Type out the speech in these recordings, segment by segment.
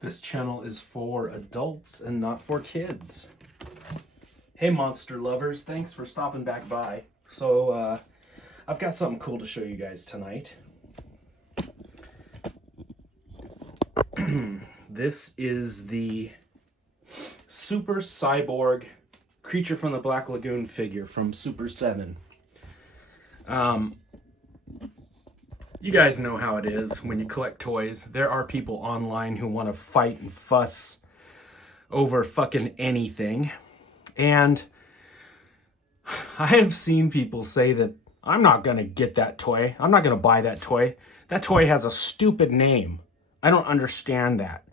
This channel is for adults and not for kids. Hey monster lovers, thanks for stopping back by. So I've got something cool to show you guys tonight. This is the Super Cyborg Creature from the Black Lagoon figure from Super 7. You guys know how it is when you collect toys. There are people online who want to fight and fuss over fucking anything. And I have seen people say that I'm not going to get that toy. I'm not going to buy that toy. That toy has a stupid name. I don't understand that.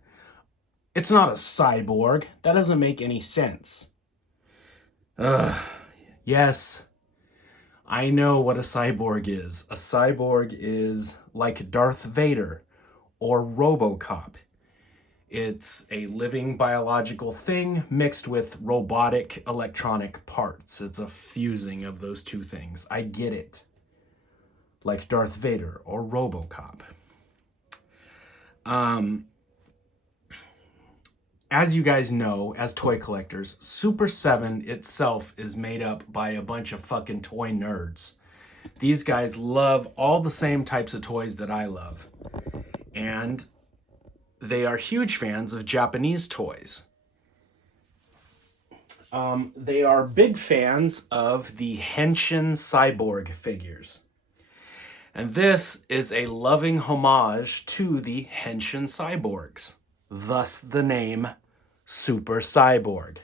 It's not a cyborg. That doesn't make any sense. Yes, I know what a cyborg is. A cyborg is like Darth Vader or RoboCop. It's a living biological thing mixed with robotic electronic parts. It's a fusing of those two things. I get it. Like Darth Vader or RoboCop. As you guys know, as toy collectors, Super 7 itself is made up by a bunch of fucking toy nerds. These guys love all the same types of toys that I love. And they are huge fans of Japanese toys. They are big fans of the Henshin Cyborg figures. And this is a loving homage to the Henshin Cyborgs. Thus the name Super Cyborg.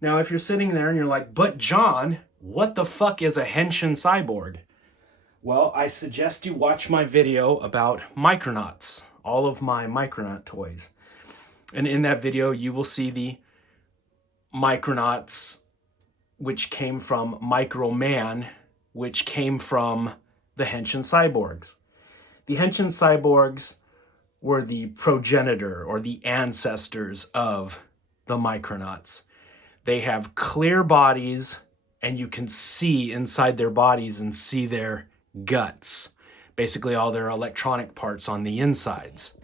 Now, if you're sitting there and you're like, but John, what the fuck is a Henshin Cyborg? Well, I suggest you watch my video about Micronauts, all of my Micronaut toys. And in that video, you will see the Micronauts, which came from Micro Man, which came from the Henshin Cyborgs. The Henshin Cyborgs were the progenitor or the ancestors of the Micronauts. They have clear bodies and you can see inside their bodies and see their guts. Basically all their electronic parts on the insides.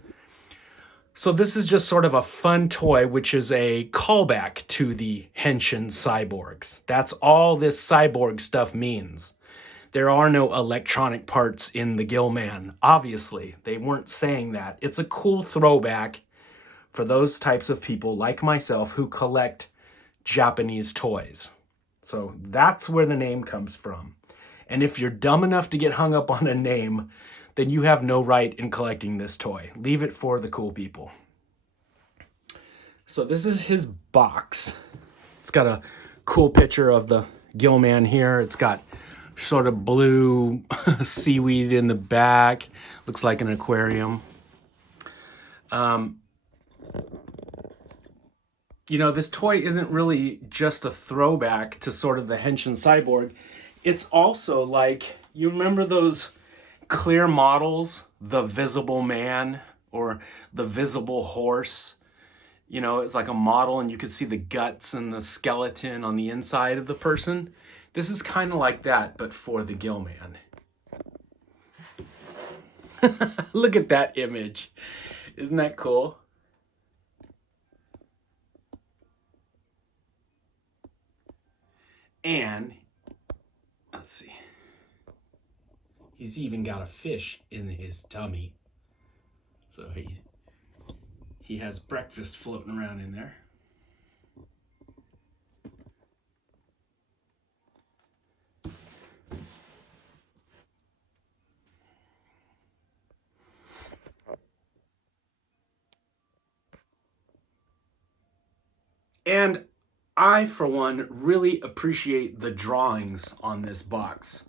So this is just sort of a fun toy, which is a callback to the Henshin Cyborgs. That's all this cyborg stuff means. There are no electronic parts in the Gillman. Obviously, they weren't saying that. It's a cool throwback for those types of people like myself who collect Japanese toys. So that's where the name comes from. And if you're dumb enough to get hung up on a name, then you have no right in collecting this toy. Leave it for the cool people. So this is his box. It's got a cool picture of the Gillman here. It's got sort of blue seaweed in the back. Looks like an aquarium. You know, this toy isn't really just a throwback to sort of the Henshin Cyborg. It's also like, you remember those clear models, the Visible Man or the Visible Horse? You know, it's like a model and you could see the guts and the skeleton on the inside of the person. This is kind of like that, but for the Gillman. Look at that image. Isn't that cool? And, let's see. He's even got a fish in his tummy. So he has breakfast floating around in there. And I, for one, really appreciate the drawings on this box.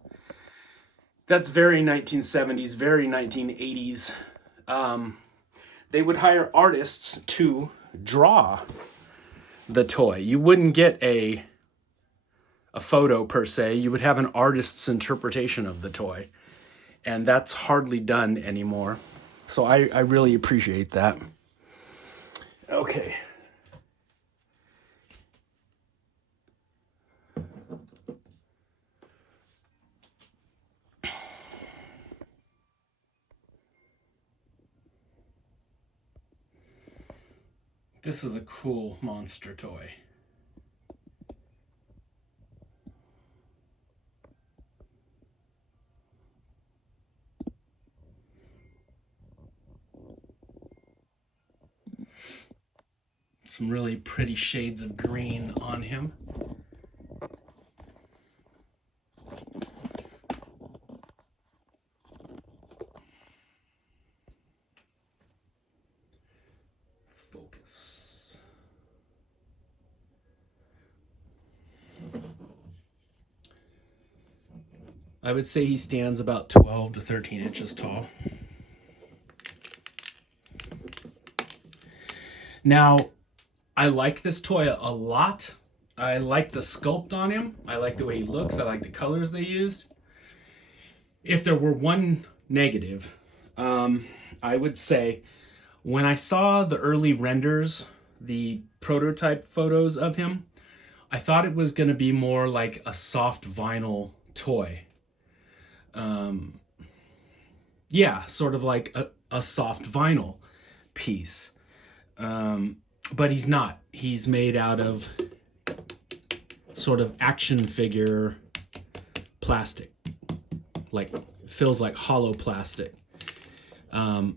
That's very 1970s, very 1980s. They would hire artists to draw the toy. You wouldn't get a photo per se. You would have an artist's interpretation of the toy. And that's hardly done anymore. So I really appreciate that. Okay. This is a cool monster toy. Some really pretty shades of green on him. Focus. I would say he stands about 12 to 13 inches tall. Now, I like this toy a lot. I like the sculpt on him. I like the way he looks. I like the colors they used. If there were one negative, I would say when I saw the early renders, the prototype photos of him, I thought it was going to be more like a soft vinyl toy. Yeah, sort of like a soft vinyl piece. But he's not. He's made out of sort of action figure plastic. Like, feels like hollow plastic. I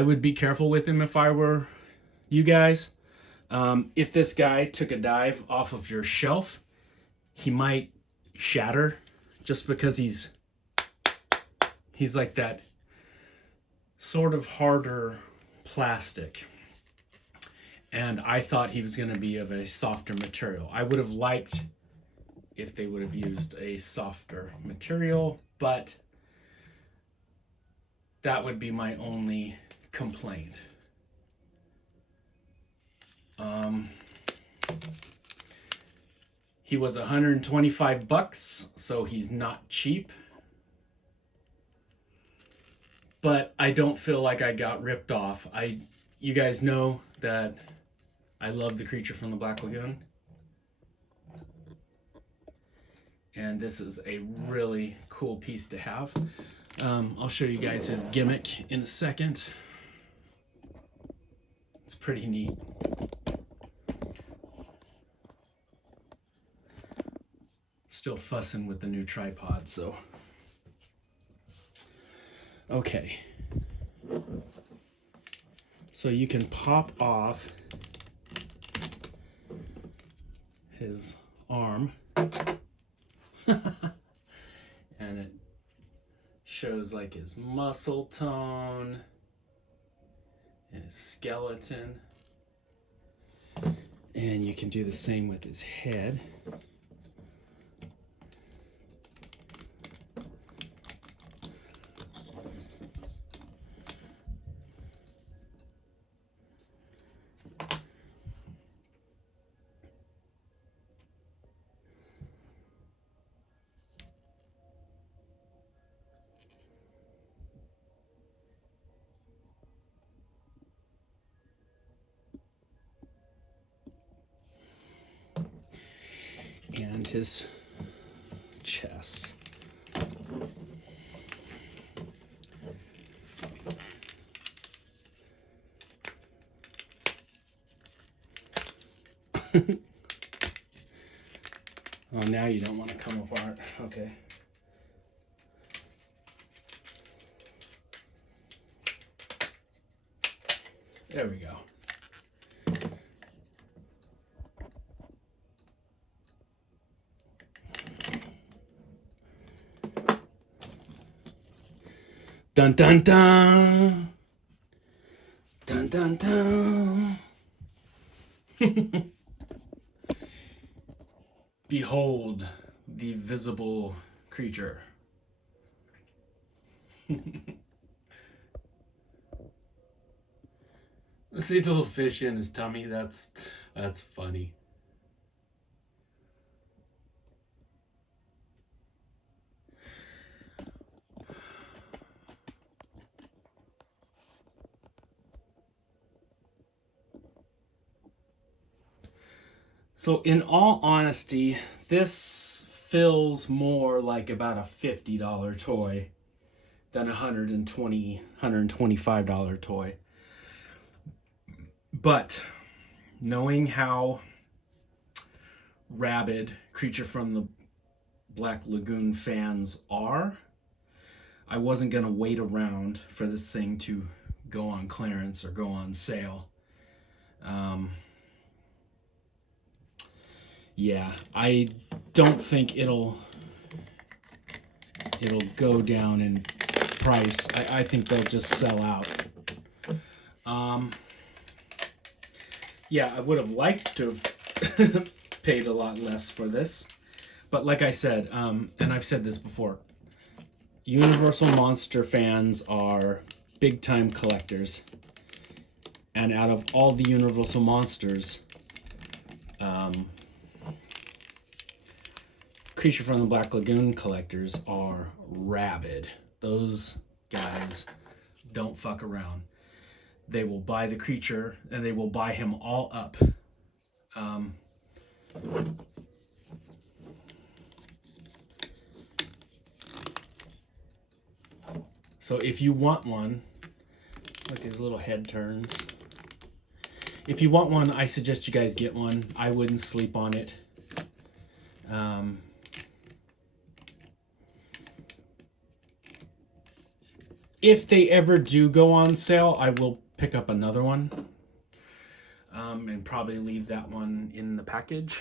would be careful with him if I were you guys. If this guy took a dive off of your shelf, he might shatter just because he's like that sort of harder plastic. And I thought he was going to be of a softer material. I would have liked if they would have used a softer material, but that would be my only complaint. He was $125, so he's not cheap. But I don't feel like I got ripped off. You guys know that I love the Creature from the Black Lagoon. And this is a really cool piece to have. I'll show you guys his gimmick in a second. It's pretty neat. Still fussing with the new tripod, so. Okay. So you can pop off his arm. And it shows like his muscle tone and his skeleton. And you can do the same with his head. And his chest. Oh, now you don't want to come apart. Okay. There we go. Dun dun dun. Dun dun dun. Behold the visible creature. See the little fish in his tummy? That's funny. So in all honesty, this feels more like about a $50 toy than $125 toy. But knowing how rabid Creature from the Black Lagoon fans are, I wasn't going to wait around for this thing to go on clearance or go on sale. Yeah, I don't think it'll go down in price. I think they'll just sell out. Yeah, I would have liked to have paid a lot less for this, but like I said, and I've said this before, Universal Monster fans are big time collectors, and out of all the Universal Monsters, Creature from the Black Lagoon collectors are rabid. Those guys don't fuck around. They will buy the creature and they will buy him all up. So if you want one, look, his little head turns. If you want one, I suggest you guys get one. I wouldn't sleep on it. If they ever do go on sale, I will pick up another one, and probably leave that one in the package.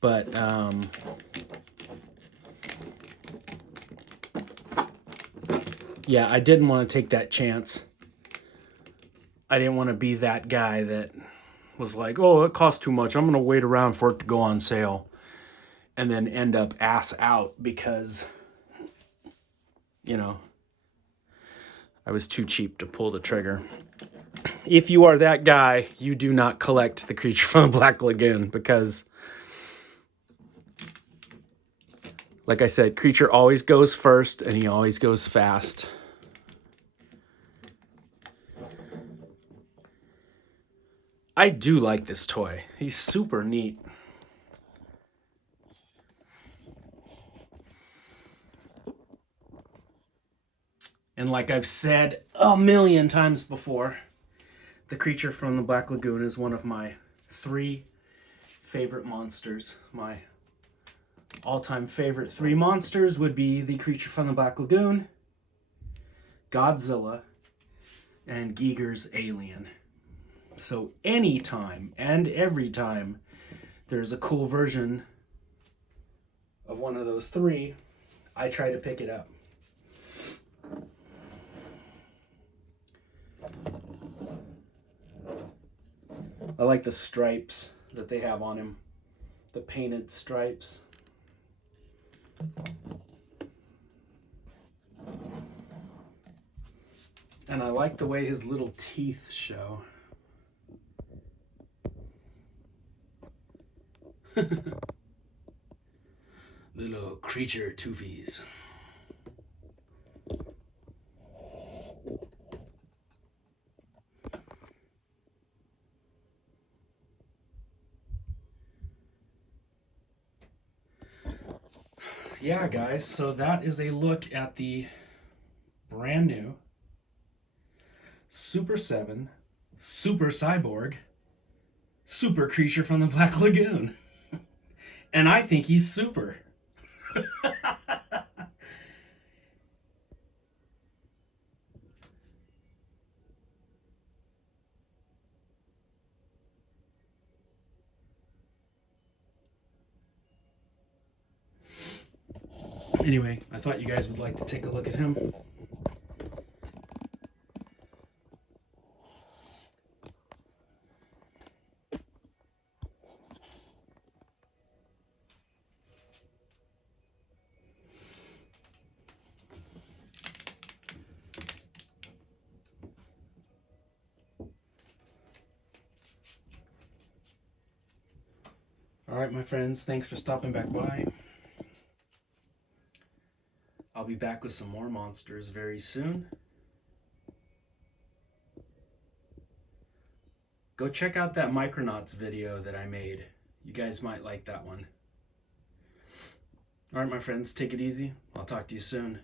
But yeah, I didn't want to take that chance. I didn't want to be that guy that was like, oh, it costs too much, I'm going to wait around for it to go on sale, and then end up ass out because, you know, I was too cheap to pull the trigger. If you are that guy, you do not collect the Creature from the Black Lagoon, because, like I said, Creature always goes first and he always goes fast. I do like this toy. He's super neat. And like I've said a million times before, the Creature from the Black Lagoon is one of my 3 favorite monsters. My all-time favorite 3 monsters would be the Creature from the Black Lagoon, Godzilla, and Giger's Alien. So anytime and every time there's a cool version of one of those 3, I try to pick it up. I like the stripes that they have on him, the painted stripes. And I like the way his little teeth show. Little creature toofies. Yeah, guys, so that is a look at the brand new Super 7 Super Cyborg Super Creature from the Black Lagoon. And I think he's super. Anyway, I thought you guys would like to take a look at him. All right, my friends, thanks for stopping back by. I'll be back with some more monsters very soon. Go check out that Micronauts video that I made. You guys might like that one. All right, my friends, take it easy. I'll talk to you soon.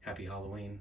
Happy Halloween.